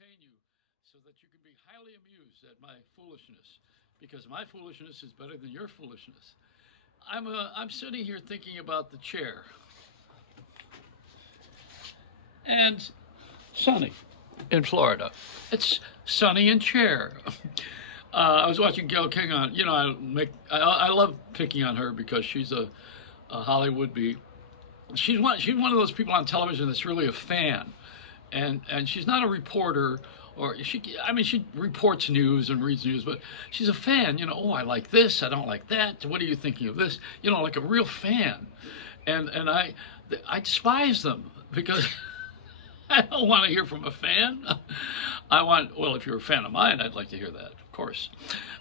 entertain you so that you can be highly amused at my foolishness, because my foolishness is better than your foolishness. I'm sitting here thinking about the chair, and sunny in Florida. It's sunny and chair. I was watching Gail King on. I love picking on her because she's a Hollywood bee. She's one of those people on television that's really a fan, and she's not a reporter, or she reports news and reads news, but she's a fan. Oh, I like this, I don't like that. What are you thinking of this? Like a real fan, and I despise them because I don't want to hear from a fan. Well, if you're a fan of mine, I'd like to hear that, of course.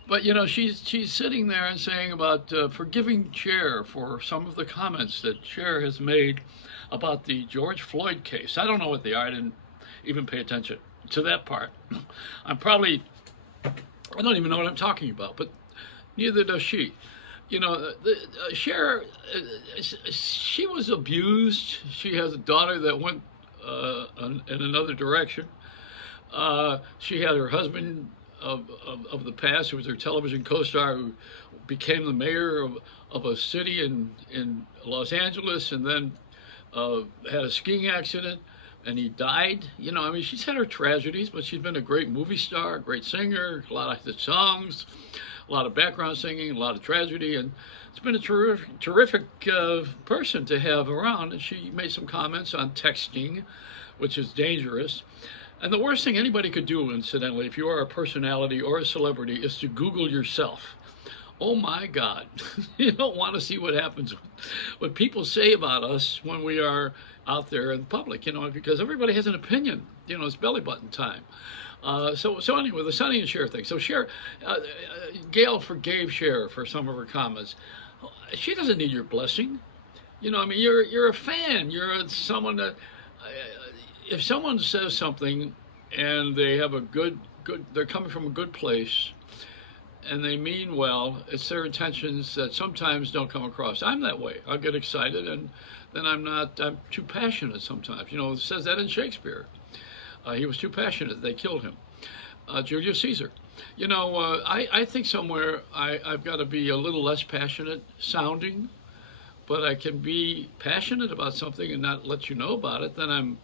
But she's sitting there and saying about forgiving Cher for some of the comments that Cher has made about the George Floyd case. I don't know what they are. I didn't even pay attention to that part. I don't even know what I'm talking about, but neither does she. Cher, she was abused. She has a daughter that went in another direction. She had her husband of the past, who was her television co-star, who became the mayor of a city in Los Angeles, and then had a skiing accident, and he died. She's had her tragedies, but she's been a great movie star, a great singer, a lot of hit songs, a lot of background singing, a lot of tragedy, and it's been a terrific person to have around. And she made some comments on texting, which is dangerous. And the worst thing anybody could do, incidentally, if you are a personality or a celebrity, is to Google yourself. Oh my God. You don't want to see what happens, what people say about us when we are out there in public, because everybody has an opinion. It's belly button time. So anyway, the Sonny and Cher thing. So Cher, Gail forgave Cher for some of her comments. She doesn't need your blessing. You're a fan. You're someone that, if someone says something and they have a good, they're coming from a good place and they mean well, it's their intentions that sometimes don't come across. I'm that way. I'll get excited, and then I'm too passionate sometimes. It says that in Shakespeare. He was too passionate. They killed him. Julius Caesar. I think somewhere I've got to be a little less passionate sounding, but I can be passionate about something and not let you know about it. Then I'm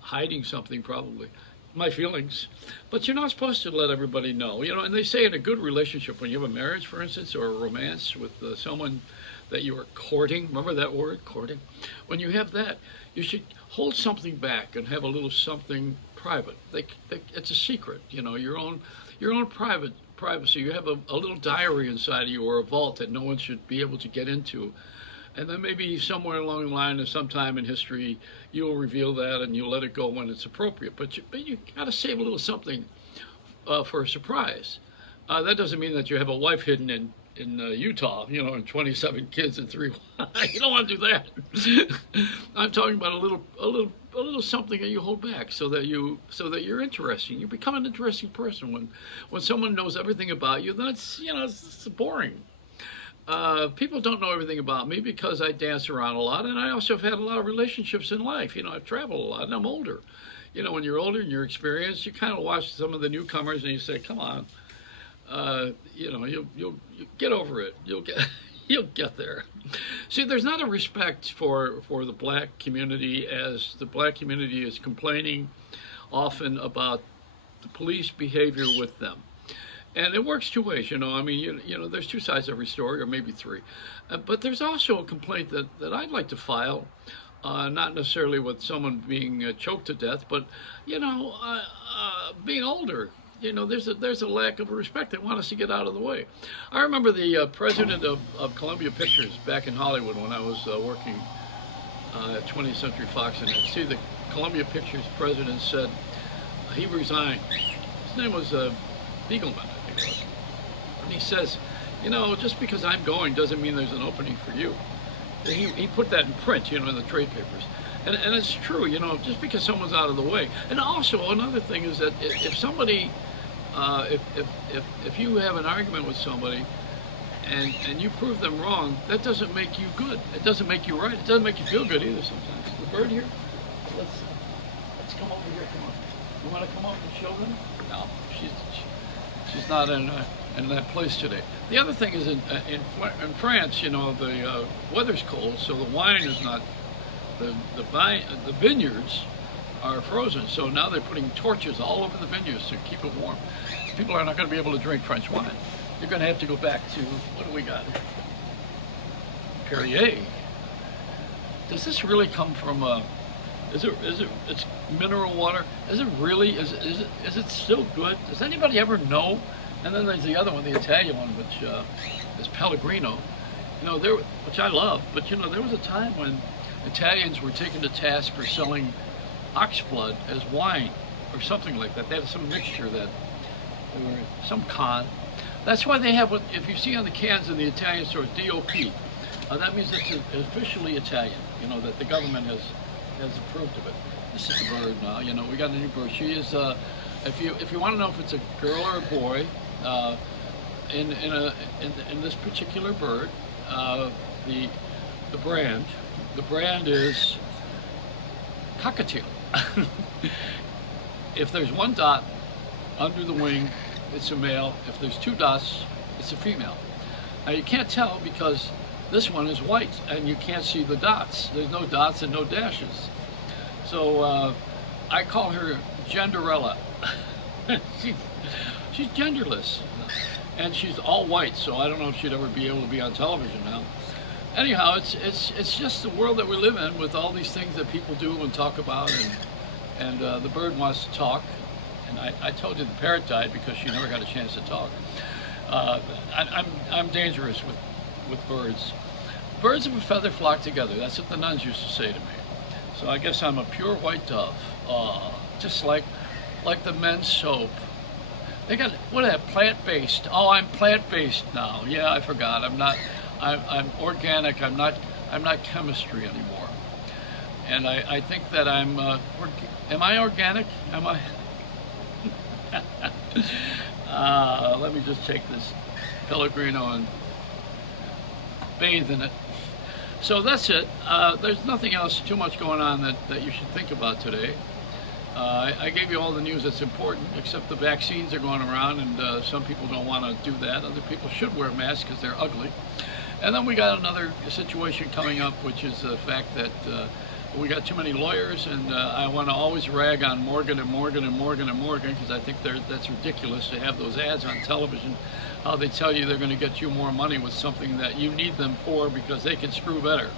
hiding something, probably my feelings. But you're not supposed to let everybody know. And they say in a good relationship, when you have a marriage, for instance, or a romance with someone that you are courting, remember that word, courting? When you have that, you should hold something back and have a little something private. It's a secret, your own privacy. You have a little diary inside of you, or a vault that no one should be able to get into. And then maybe somewhere along the line, or sometime in history, you'll reveal that and you'll let it go when it's appropriate. But you got to save a little something for a surprise. That doesn't mean that you have a wife hidden in Utah, and 27 kids and 3 wives. You don't want to do that. I'm talking about a little something that you hold back so that you're interesting. You become an interesting person. When someone knows everything about you, then it's boring. People don't know everything about me because I dance around a lot, and I also have had a lot of relationships in life. I've traveled a lot, and I'm older. When you're older and you're experienced, you kind of watch some of the newcomers and you say, "Come on, you'll get over it. You'll get there." See, there's not a respect for the black community, as the black community is complaining often about the police behavior with them. And it works two ways, there's two sides to every story, or maybe three. But there's also a complaint that I'd like to file, not necessarily with someone being choked to death, but, being older. There's a lack of respect. They want us to get out of the way. I remember the president of Columbia Pictures back in Hollywood when I was working at 20th Century Fox. And the Columbia Pictures president said he resigned. His name was Beagleman, I think it was. And he says, just because I'm going doesn't mean there's an opening for you. He put that in print, in the trade papers. And it's true, just because someone's out of the way. And also another thing is that if somebody, if you have an argument with somebody and you prove them wrong, that doesn't make you good. It doesn't make you right. It doesn't make you feel good either sometimes. The bird here, let's come over here, come on. You want to come up with children? No, she's not in that place today. The other thing is in France, you know, the weather's cold, so the wine is not, the vineyards are frozen, so now they're putting torches all over the vineyards to keep it warm. People are not going to be able to drink French wine. You're going to have to go back to, what do we got? Perrier. Does this really come from it's mineral water? Is it really, is it still good? Does anybody ever know? And then there's the other one, the Italian one, which is Pellegrino. You know, which I love, but you know, there was a time when Italians were taken to task for selling ox blood as wine or something like that. They had some mixture that, or some con. That's why they have what, if you see on the cans in the Italian stores, DOP. That means it's officially Italian, you know, that the government has approved of it. This is the bird now, you know, we got a new bird. She is, if you want to know if it's a girl or a boy, in this particular bird, the brand is cockatiel. If there's one dot under the wing, it's a male. If there's two dots, it's a female. Now you can't tell because this one is white and you can't see the dots. There's no dots and no dashes. So I call her Genderella. She's genderless. And she's all white, so I don't know if she'd ever be able to be on television now. Anyhow, it's just the world that we live in with all these things that people do and talk about, and the bird wants to talk. And I told you the parrot died because she never got a chance to talk. I'm dangerous with birds. Birds of a feather flock together. That's what the nuns used to say to me. So I guess I'm a pure white dove. Just like the men's soap. They got, what is that, plant-based? Oh, I'm plant-based now. Yeah, I forgot. I'm organic. I'm not chemistry anymore. And I think that am I organic? Am I? Let me just take this Pellegrino and bathe in it. So that's it. There's nothing else too much going on that you should think about today. I gave you all the news that's important, except the vaccines are going around, and some people don't want to do that. Other people should wear masks because they're ugly. And then we got another situation coming up, which is the fact that we got too many lawyers, and I want to always rag on Morgan and Morgan and Morgan and Morgan, because I think that's ridiculous to have those ads on television, how they tell you they're going to get you more money with something that you need them for because they can screw better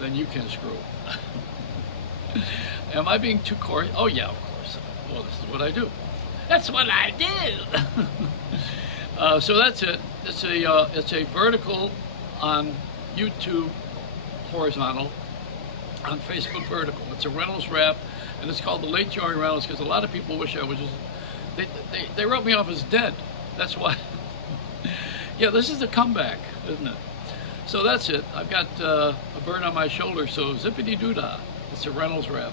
than you can screw. Am I being too coarse? Oh yeah, of course. Well, this is what I do. That's what I do. So that's it. It's a vertical on YouTube, horizontal, on Facebook vertical. It's a Reynolds wrap, and it's called The Late Joey Reynolds because a lot of people wish I was just, they wrote me off as dead. That's why. Yeah, this is a comeback, isn't it? So that's it. I've got a bird on my shoulder, so zippity-doo-dah. It's a Reynolds wrap.